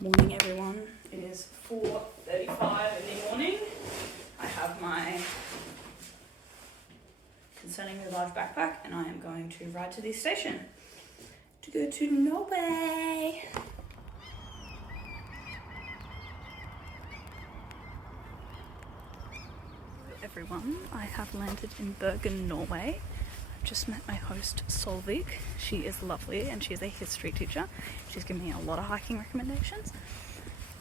Morning everyone, it is 4:35 in the morning. I have my concerningly large backpack and I am going to ride to the station to go to Norway. Hello everyone, I have landed in Bergen, Norway. I've just met my host Solvik. She is lovely and she's a history teacher. She's given me a lot of hiking recommendations.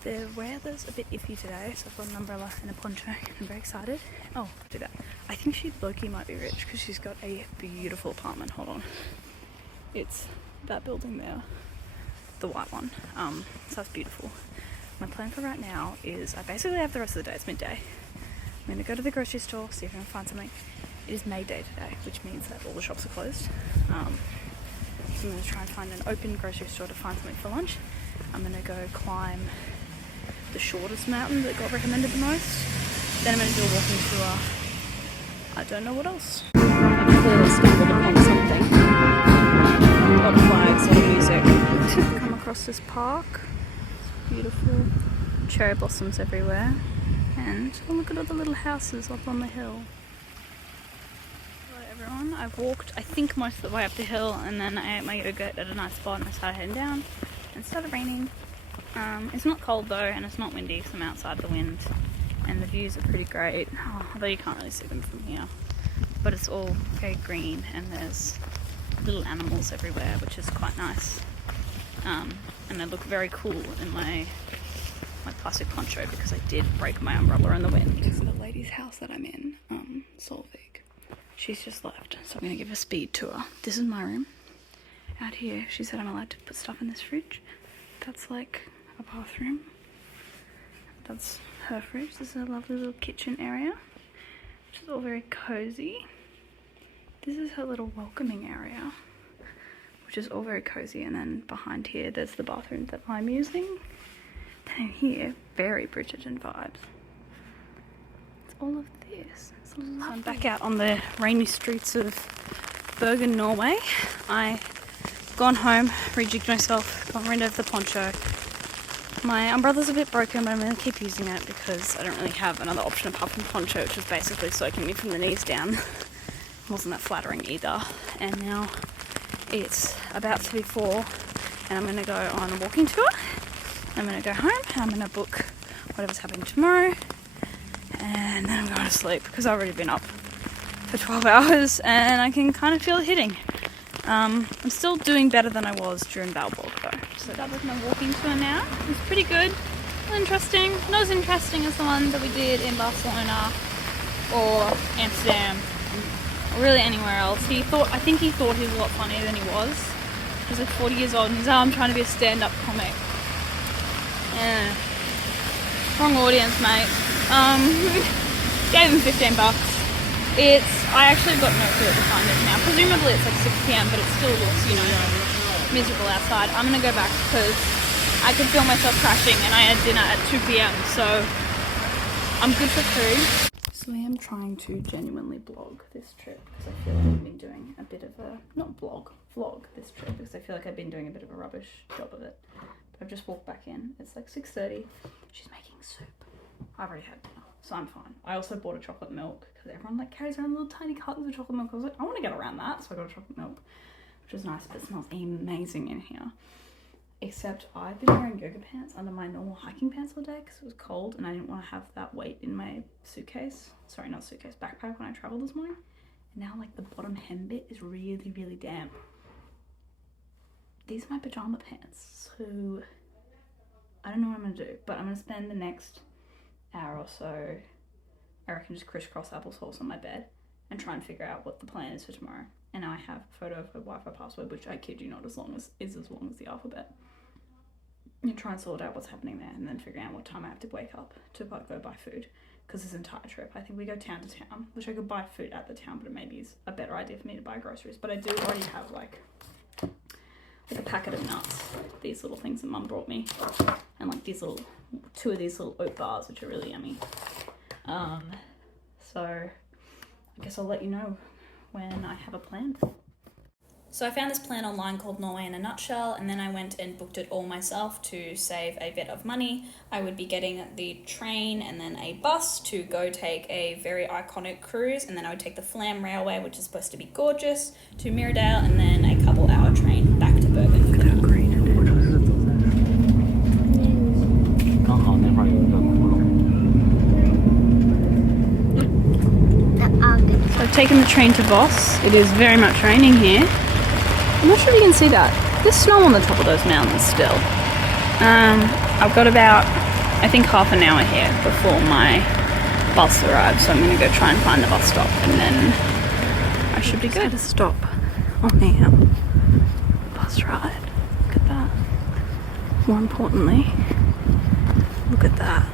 The weather's a bit iffy today, so I've got an umbrella and a poncho. I'm very excited. Oh, do that. I think Loki might be rich because she's got a beautiful apartment. Hold on. It's that building there, the white one. So that's beautiful. My plan for right now is I basically have the rest of the day. It's midday. I'm going to go to the grocery store, see if I can find something. It is May Day today, which means that all the shops are closed. So I'm going to try and find an open grocery store to find something for lunch. I'm going to go climb the shortest mountain that got recommended the most. Then I'm going to do a walking tour. I don't know what else. I've clearly stumbled upon something. A lot of flags, a lot of music. Come across this park. It's beautiful. Cherry blossoms everywhere. And oh, look at all the little houses up on the hill. Hello everyone, I've walked I think most of the way up the hill and then I ate my yogurt at a nice spot and I started heading down and it started raining. It's not cold though and it's not windy because I'm outside the wind and the views are pretty great, although you can't really see them from here. But it's all very green and there's little animals everywhere, which is quite nice. And they look very cool in my plastic poncho because I did break my umbrella in the wind. This is the lady's house that I'm in, Solvik. She's just left, so I'm going to give a speed tour. This is my room. Out here, she said I'm allowed to put stuff in this fridge. That's like a bathroom. That's her fridge. This is a lovely little kitchen area, which is all very cozy. This is her little welcoming area, which is all very cozy. And then behind here, there's the bathroom that I'm using. And here, very Bridgerton vibes. It's all of this. It's lovely. I'm back out on the rainy streets of Bergen, Norway. I've gone home, rejigged myself, got rid of the poncho. My umbrella's a bit broken, but I'm going to keep using it because I don't really have another option apart from poncho, which is basically soaking me from the knees down. Wasn't that flattering either. And now it's about to be 4 and I'm going to go on a walking tour. I'm going to go home and I'm going to book whatever's happening tomorrow and then I'm going to sleep because I've already been up for 12 hours and I can kind of feel it hitting. I'm still doing better than I was during Valborg though. So that was my walking tour now. It was pretty good, interesting. Not as interesting as the one that we did in Barcelona or Amsterdam or really anywhere else. I think he thought he was a lot funnier than he was. He's like 40 years old and he's I'm trying to be a stand-up comic. Yeah. Wrong audience, mate. Gave him $15. I actually got no clue to find it now. Presumably it's like 6 PM, but it still looks, miserable outside. I'm gonna go back because I could feel myself crashing and I had dinner at 2 PM, so I'm good for 2. So I am trying to genuinely blog this trip because I feel like I've been doing a bit of a, vlog this trip because I feel like I've been doing a bit of a rubbish job of it. I've just walked back in. It's like 6:30. She's making soup. I've already had dinner, so I'm fine. I also bought a chocolate milk because everyone carries around little tiny cartons of chocolate milk. I was like, I want to get around that, so I got a chocolate milk, which was nice, but it smells amazing in here. Except I've been wearing yoga pants under my normal hiking pants all day because it was cold and I didn't want to have that weight in my suitcase. Sorry, not suitcase, backpack when I traveled this morning. And now the bottom hem bit is really, really damp. These are my pajama pants, so I don't know what I'm going to do, but I'm going to spend the next hour or so, I reckon, just crisscross applesauce on my bed and try and figure out what the plan is for tomorrow. And now I have a photo of her Wi-Fi password, which I kid you not is as long as the alphabet. And try and sort out what's happening there and then figure out what time I have to wake up to go buy food. Because this entire trip, I think we go town to town, which I could buy food at the town, but it maybe is a better idea for me to buy groceries. But I do already have like a packet of nuts, these little things that Mum brought me, and like two of these little oat bars, which are really yummy. So I guess I'll let you know when I have a plan. So I found this plan online called Norway in a Nutshell, and then I went and booked it all myself to save a bit of money. I would be getting the train and then a bus to go take a very iconic cruise, and then I would take the Flam Railway, which is supposed to be gorgeous, to Mirrodale, and then a couple-hour train back to Bergen. Look at how green it is. So I've taken the train to Voss. It is very much raining here. I'm not sure if you can see that. There's snow on the top of those mountains still. I've got about, I think, half an hour here before my bus arrives, so I'm going to go try and find the bus stop, and then I should be good. To stop on the bus ride. Look at that. More importantly, look at that.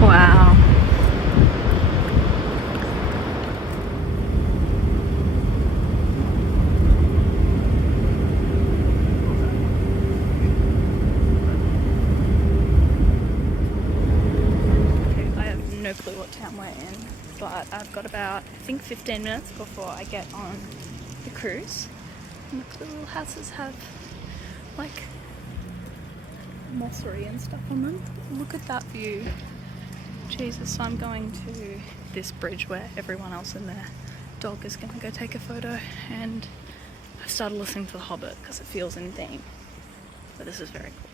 Wow. No clue what town we're in, but I've got about, I think, 15 minutes before I get on the cruise. And the little houses have like mossery and stuff on them. Look at that view. Jesus, so I'm going to this bridge where everyone else and their dog is going to go take a photo, and I've started listening to The Hobbit because it feels in theme. So this is very cool.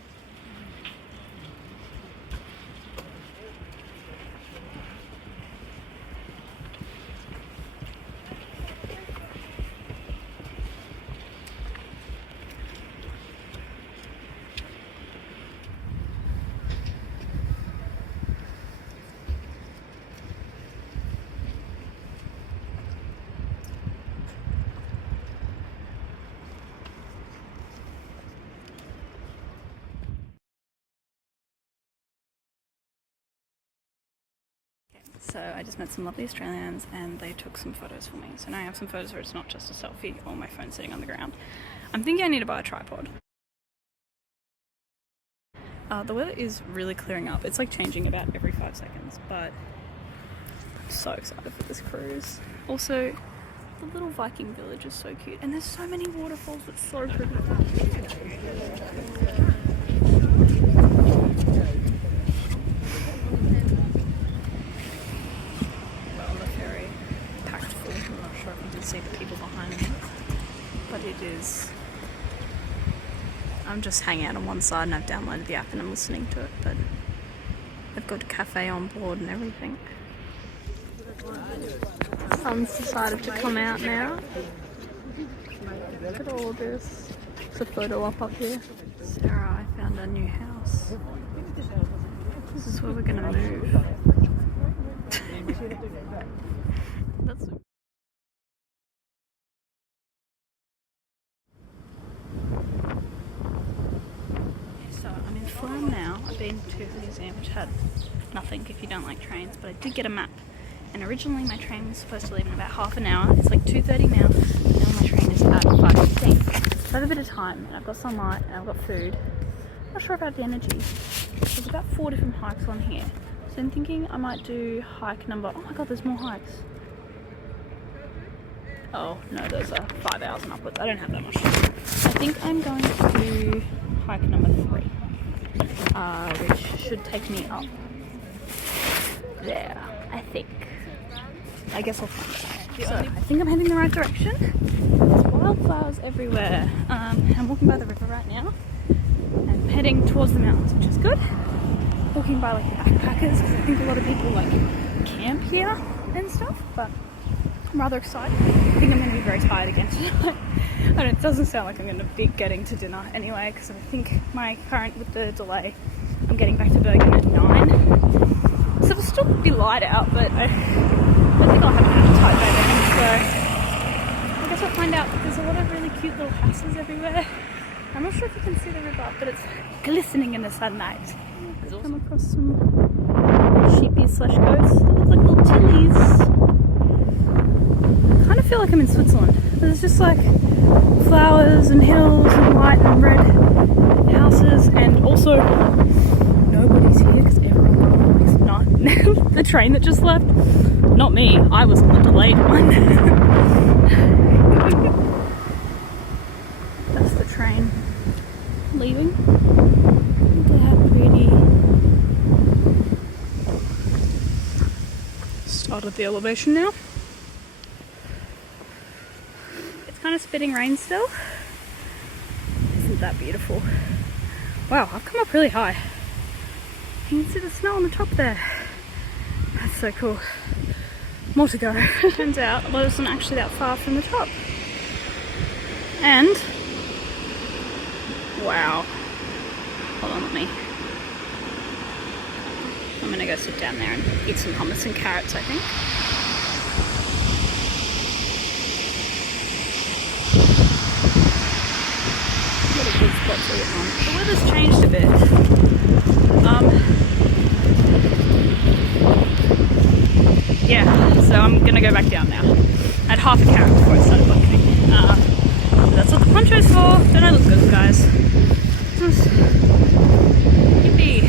So I just met some lovely Australians and they took some photos for me. So now I have some photos where it's not just a selfie or my phone sitting on the ground. I'm thinking I need to buy a tripod. The weather is really clearing up. It's like changing about every 5 seconds, but I'm so excited for this cruise. Also, the little Viking village is so cute, and there's so many waterfalls. It's so pretty. See the people behind me, but it is, I'm just hanging out on one side and I've downloaded the app and I'm listening to it, but I've got a cafe on board and everything. The sun's decided to come out now. Look at all of this. There's a photo up here. Sarah, I found a new house. This is where we're gonna move. That's Flam now. I've been to the museum, which had nothing if you don't like trains, but I did get a map. And originally my train was supposed to leave in about half an hour. It's like 2:30 now, and now my train is at 5:15. So I have a bit of time, and I've got sunlight, and I've got food. I'm not sure about the energy. There's about 4 different hikes on here. So I'm thinking I might do hike number, oh my god, there's more hikes. Oh no, those are 5 hours and upwards. I don't have that much time. I think I'm going to do hike number 3. Which should take me up there, I think. I guess I'll find out. So I think I'm heading the right direction. There's wildflowers everywhere. I'm walking by the river right now. I'm heading towards the mountains, which is good. Walking by like the backpackers, because I think a lot of people like camp here and stuff, but I'm rather excited. I think I'm going to be very tired again tonight. It doesn't sound like I'm going to be getting to dinner anyway, because I think my current, with the delay, I'm getting back to Bergen at 9. So it'll still be light out, but I think I'll have an appetite by then. So I guess I'll find out. There's a lot of really cute little houses everywhere. I'm not sure if you can see the river, but it's glistening in the sunlight. I've come across some sheepies / goats. They look like little tillies. I kind of feel like I'm in Switzerland. There's just like flowers and hills and white and red houses, and also nobody's here because everyone is not the train that just left. Not me, I was on the delayed one. That's the train leaving. Look at how pretty. Started the elevation now. It's kind of spitting rain still. Isn't that beautiful? Wow, I've come up really high. You can see the snow on the top there. That's so cool. More to go. Turns out I wasn't actually that far from the top. And wow. Hold on, I'm gonna go sit down there and eat some hummus and carrots, I think. What a good spot to get on. The weather's changed a bit. Yeah, so I'm gonna go back down now. I had half a carrot before it started bucketing. That's what the poncho's for. Don't I look good, guys? Yippee.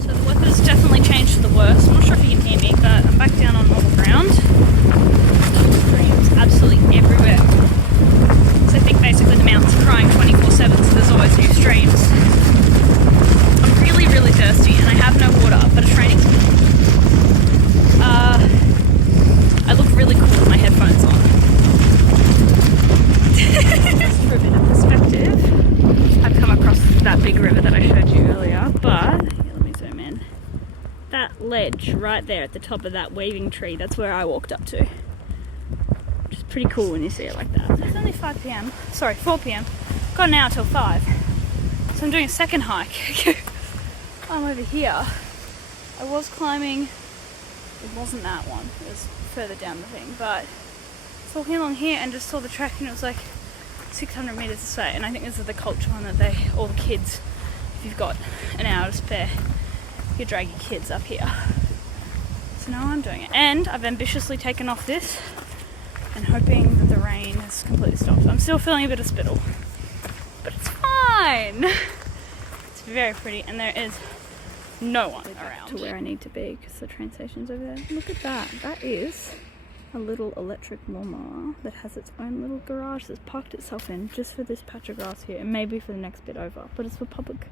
So the weather's definitely changed for the worse. I'm not sure if you can hear me, but I'm back down on normal ground. Streams absolutely everywhere. So I think basically the mountains are crying 24/7, so there's always new streams. I'm really, really thirsty and I have no water, but it's raining. I look really cool with my headphones on. Just for a bit of perspective, I've come across that big river that I showed you earlier, but here, let me zoom in. That ledge right there at the top of that waving tree, that's where I walked up to. Which is pretty cool when you see it like that. So it's only 5 p.m. Sorry, 4 p.m. Got an hour till 5. So I'm doing a second hike. I'm over here. I was climbing, it wasn't that one, it was further down the thing, but I was walking along here and just saw the track and it was like 600 meters this way, and I think this is the culture one that all the kids, if you've got an hour to spare, you drag your kids up here. So now I'm doing it. And I've ambitiously taken off this and hoping that the rain has completely stopped. I'm still feeling a bit of spittle, but it's fine. It's very pretty and there is no one around. To where I need to be because the train station's over there. Look at that. That is a little electric lawnmower that has its own little garage that's parked itself in just for this patch of grass here and maybe for the next bit over, but it's for public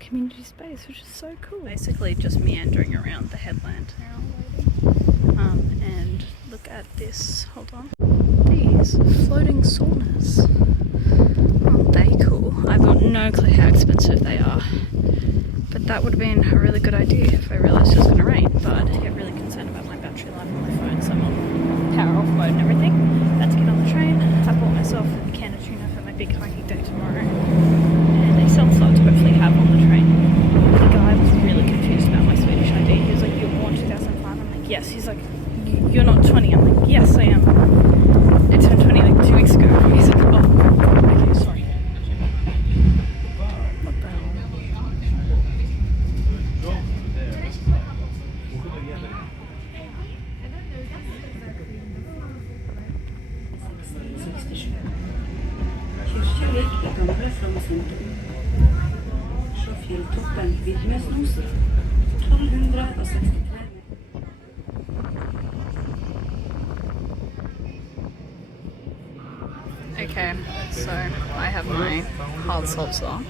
community space, which is so cool. Basically just meandering around the headland now, and look at this. Hold on. These floating saunas. Aren't they cool? I've got no clue how expensive they are, but that would have been a really good idea if I realised it was going to rain. But I get really concerned about my battery life on my phone, so I'm on power off mode and everything. Had to get on the train. I bought myself a can of tuna for my big hiking day tomorrow, and they sell slots to hopefully have on the train. The guy was really confused about my Swedish ID. He was like, "You're born 2005." I'm like, "Yes." He's like, "You're not 20." I'm like, "Yes, I am. I turned 20 like 2 weeks ago." He's like, "Oh, okay, sorry." What the hell? Okay, so I have my hard salsa.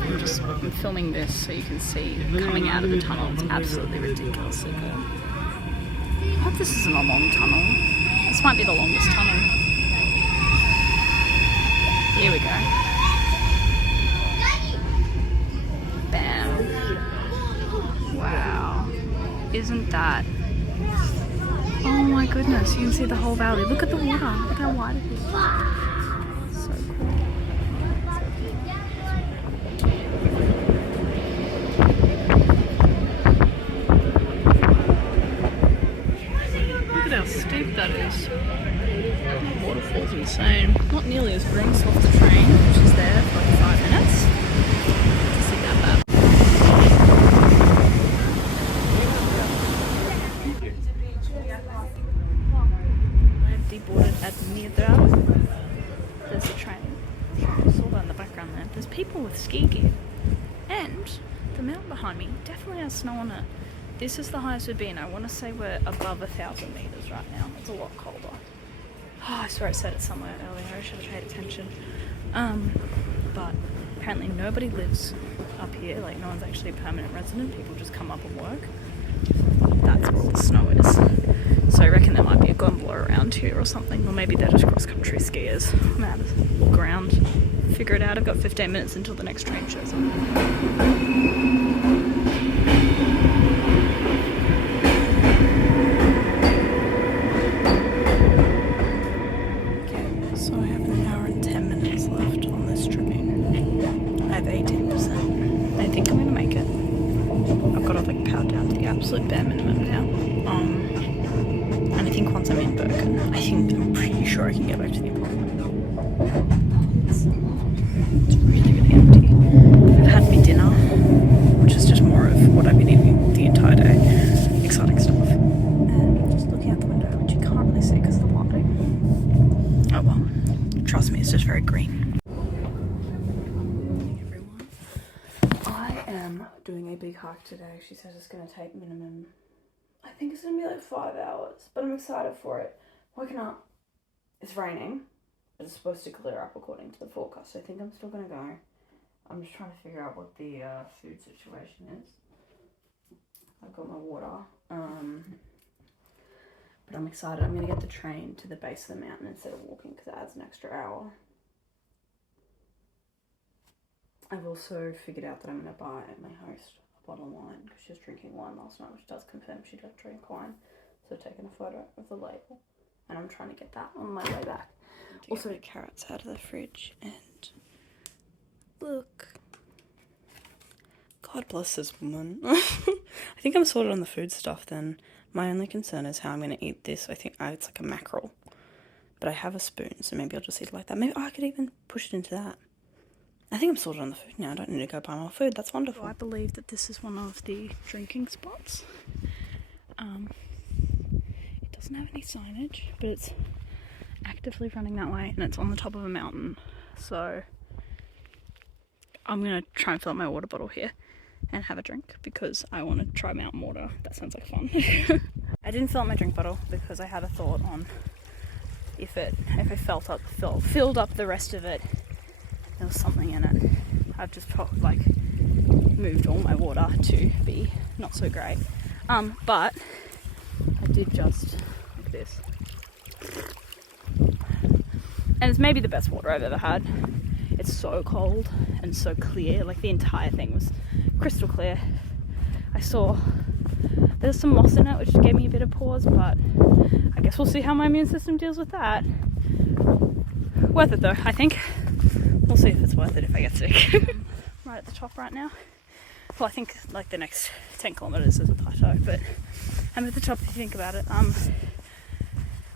I'm filming this so you can see coming out of the tunnel. It's absolutely ridiculously cool. I hope this isn't a long tunnel. This might be the longest tunnel. Here we go. Bam. Wow. Isn't that... Oh my goodness, you can see the whole valley. Look at the water. Look how wide it is. So cool. Look at how steep that is. That waterfall's insane. Not nearly as green off the train, which is there for like 5 minutes. To see that bad. campground there. There's people with ski gear. And the mountain behind me definitely has snow on it. This is the highest we've been. I want to say we're above 1,000 meters right now. It's a lot colder. Oh, I swear I said it somewhere earlier. I should have paid attention. But apparently nobody lives up here. Like, no one's actually a permanent resident. People just come up and work. That's where all the snow is. So I reckon there might be a gondola around here or something. Or maybe they're just cross-country skiers. I'm out of the ground. Figure it out. I've got 15 minutes until the next train shows up. Okay, so I have an hour and 10 minutes left on this train. I have 18%. I think I'm gonna make it. I've got to like power down to the absolute bare minimum now. And I think once I'm in Bergen, I'm pretty sure I can get back to the apartment. It's really, really empty. I've had my dinner, which is just more of what I've been eating the entire day. Exciting stuff. And just looking out the window, which you can't really see because of the lighting. Oh well, trust me, it's just very green. Everyone, I am doing a big hike today. She says it's going to take minimum, I think it's going to be like 5 hours, but I'm excited for it. Waking up, it's raining. It's supposed to clear up according to the forecast, so I think I'm still going to go. I'm just trying to figure out what the food situation is. I've got my water, but I'm excited. I'm going to get the train to the base of the mountain instead of walking because it adds an extra hour. I've also figured out that I'm going to buy my host a bottle of wine because she was drinking wine last night, which does confirm she does drink wine. So I've taken a photo of the label and I'm trying to get that on my way back. Also, get carrots out of the fridge and look. God bless this woman. I think I'm sorted on the food stuff then. My only concern is how I'm going to eat this. I think it's like a mackerel. But I have a spoon, so maybe I'll just eat it like that. Maybe I could even push it into that. I think I'm sorted on the food now. I don't need to go buy more food. That's wonderful. So I believe that this is one of the drinking spots. It doesn't have any signage, but it's actively running that way, and it's on the top of a mountain. So I'm going to try and fill up my water bottle here and have a drink because I want to try mountain water. That sounds like fun. I didn't fill up my drink bottle because I had a thought on if I filled up the rest of it, there was something in it. I've just moved all my water to be not so great. But I did just like this. And it's maybe the best water I've ever had. It's so cold and so clear. Like the entire thing was crystal clear. I saw there's some moss in it, which gave me a bit of pause, but I guess we'll see how my immune system deals with that. Worth it though, I think. We'll see if it's worth it if I get sick. Right at the top right now. Well, I think like the next 10 kilometers is a plateau, but I'm at the top if you think about it.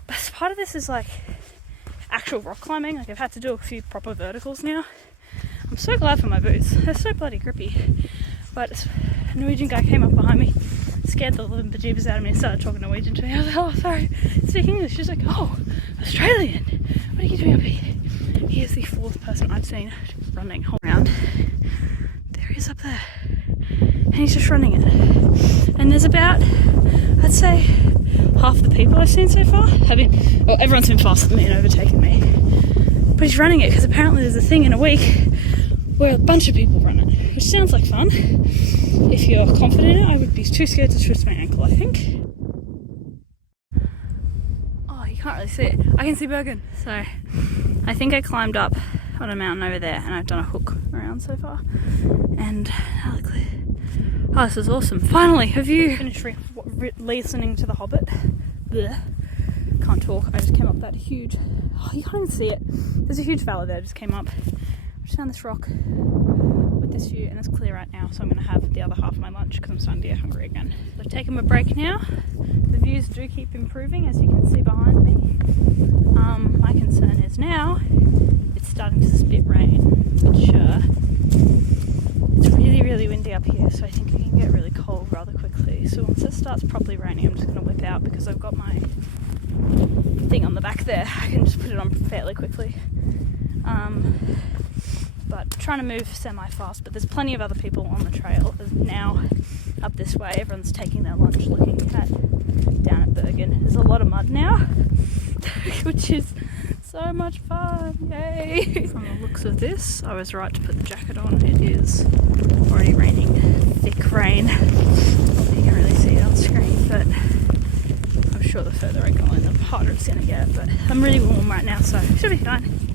But part of this is like actual rock climbing. Like I've had to do a few proper verticals now. I'm so glad for my boots. They're so bloody grippy. But a Norwegian guy came up behind me, scared the living bejeebers out of me and started talking Norwegian to me. I was like, oh, sorry, speak English. She's like, oh, Australian. What are you doing up here? He is the fourth person I've seen running around. There he is up there. And he's just running it. And there's about, I'd say, half the people I've seen so far everyone's been faster than me and overtaken me. But he's running it because apparently there's a thing in a week where a bunch of people run it, which sounds like fun. If you're confident in it, I would be too scared to twist my ankle, I think. Oh, you can't really see it. I can see Bergen. So I think I climbed up on a mountain over there and I've done a hook around so far. And now look, oh, this is awesome. Finally, have you finished listening to The Hobbit? Blech. Can't talk. I just came up that huge, oh, you can't even see it. There's a huge valley there. I just came up. Just found this rock with this view and it's clear right now, so I'm going to have the other half of my lunch because I'm starting to get hungry again. So I've taken my break now. The views do keep improving, as you can see behind me. My concern is now it's starting to spit rain, which it's really, really windy up here, so I think it can get really cold rather quickly. So once it starts properly raining, I'm just going to whip out because I've got my thing on the back there. I can just put it on fairly quickly. But trying to move semi-fast, but there's plenty of other people on the trail. There's now up this way, everyone's taking their lunch looking at down at Bergen. There's a lot of mud now, which is so much fun, yay! From the looks of this, I was right to put the jacket on. It is already raining, thick rain. You can't really see it on screen, but I'm sure the further I go in, the harder it's going to get. But I'm really warm right now, so it should be fine.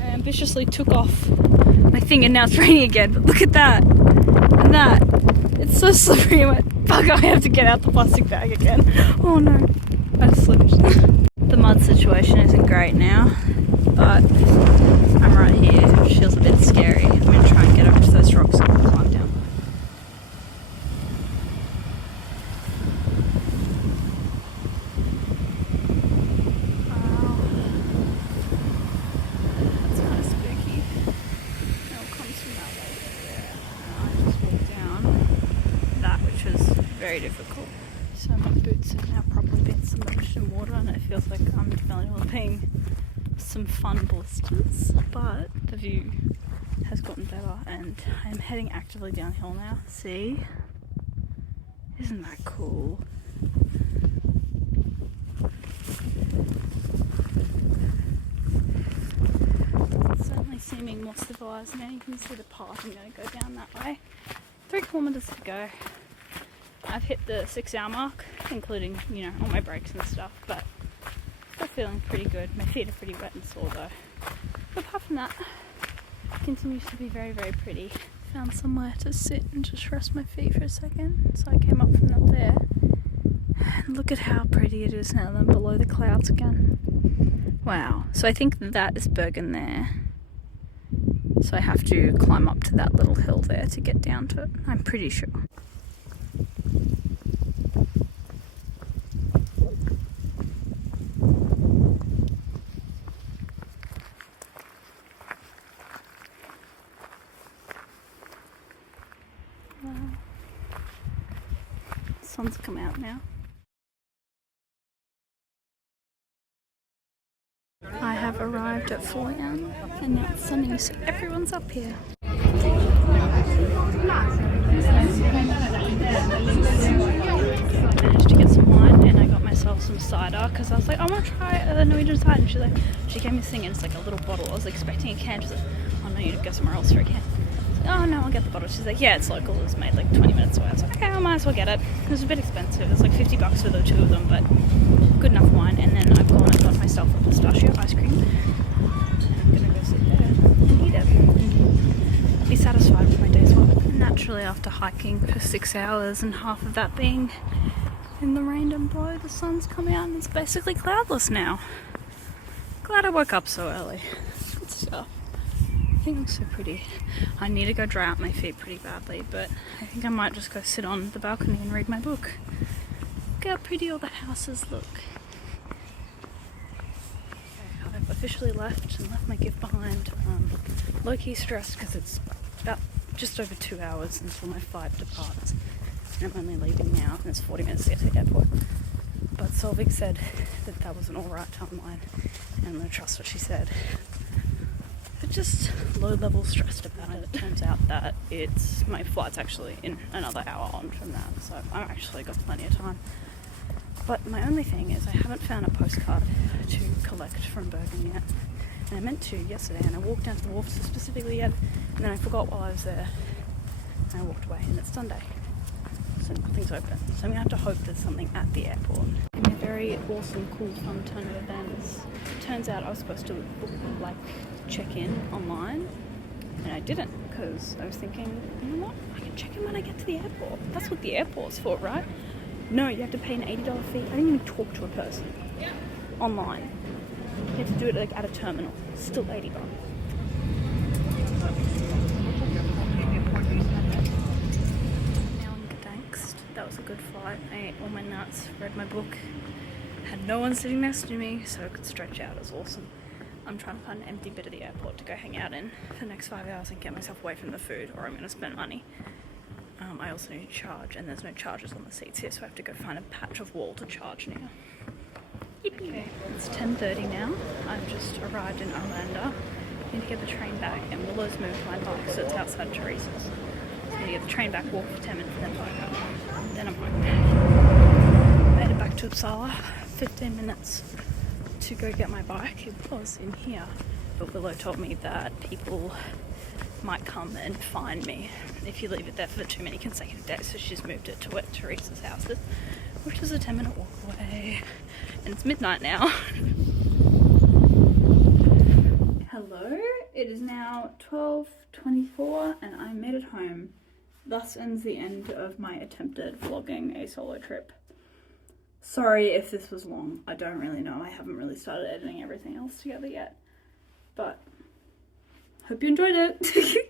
I ambitiously took off my thing and now it's raining again, but look at that, and that. It's so slippery. I went, fuck, I have to get out the plastic bag again. Oh no, I slipped. The mud situation isn't great now, but I'm right here, which feels a bit scary. I'm going to try and get over to those rocks and climb down. Wow. That's kind of spooky. It all comes from that lake over there. I just walked down that, which was very difficult. So my boots have now probably been submerged in water and it feels like I'm developing some fun blisters, but the view has gotten better and I'm heading actively downhill now. See? Isn't that cool? It's certainly seeming more civilized now. You can see the path. I'm going to go down that way. 3 kilometers to go. I've hit the 6-hour mark, including, you know, all my breaks and stuff, but still feeling pretty good. My feet are pretty wet and sore though. But apart from that, it continues to be very, very pretty. Found somewhere to sit and just rest my feet for a second. So I came up from up there. And look at how pretty it is now, then below the clouds again. Wow. So I think that is Bergen there. So I have to climb up to that little hill there to get down to it. I'm pretty sure. Sun's come out now. I have arrived at 4 a.m. and now it's sunny, so everyone's up here. I managed to get some wine and I got myself some cider because I was like, I want to try a Norwegian cider. And she gave me this thing and it's like a little bottle. I was expecting a can. She's like, oh no, you go somewhere else for a can. Oh no, I'll get the bottle. She's like, yeah, it's local. It was made like 20 minutes away. I was like, okay, I might as well get it. It was a bit expensive. It was like $50 for the 2 of them, but good enough wine. And then I've gone and got myself a pistachio ice cream. I'm gonna go sit there and eat it and be satisfied with my day's work. Naturally, after hiking for 6 hours and half of that being in the rain and blow, the sun's come out and it's basically cloudless now. Glad I woke up so early. Good stuff. I think it's so pretty. I need to go dry out my feet pretty badly, but I think I might just go sit on the balcony and read my book. Look how pretty all the houses look. Okay, I've officially left and left my gift behind. Low-key stressed because it's about just over 2 hours until my flight departs. And I'm only leaving now and it's 40 minutes to get to the airport. But Solvik said that that was an alright timeline and I'm going to trust what she said. But just low-level stressed about it. It turns out that my flight's actually in another hour on from that, so I've actually got plenty of time. But my only thing is I haven't found a postcard to collect from Bergen yet. And I meant to yesterday, and I walked down to the wharf specifically yet, and then I forgot while I was there, and I walked away, and it's Sunday. So nothing's open. So I'm going to have to hope there's something at the airport. In a very awesome, cool, fun turn of events, turns out I was supposed to book, check in online, and I didn't because I was thinking, you know what, I can check in when I get to the airport. That's what the airport's for, right? No, you have to pay an $80 fee. I didn't even talk to a person online. You have to do it at a terminal. Still $80. Now in Gdańsk. That was a good flight. I ate all my nuts, read my book, had no one sitting next to me, so I could stretch out. It was awesome. I'm trying to find an empty bit of the airport to go hang out in for the next 5 hours and get myself away from the food, or I'm going to spend money. I also need to charge, and there's no chargers on the seats here, so I have to go find a patch of wall to charge now. Okay, it's 10:30 now. I've just arrived in Orlando. I need to get the train back, and Willow's moved my bike, so it's outside Teresa's. So I need to get the train back, walk for 10 minutes, then bike home. Then I'm home. Made it back to Uppsala. 15 minutes to go get my bike. It was in here, but Willow told me that people might come and find me if you leave it there for too many consecutive days, so she's moved it to where Teresa's house is, which is a 10-minute walk away, and it's midnight now. Hello, it is now 12:24 and I made it home. Thus ends the end of my attempted vlogging a solo trip. Sorry if this was long, I don't really know, I haven't really started editing everything else together yet, but hope you enjoyed it.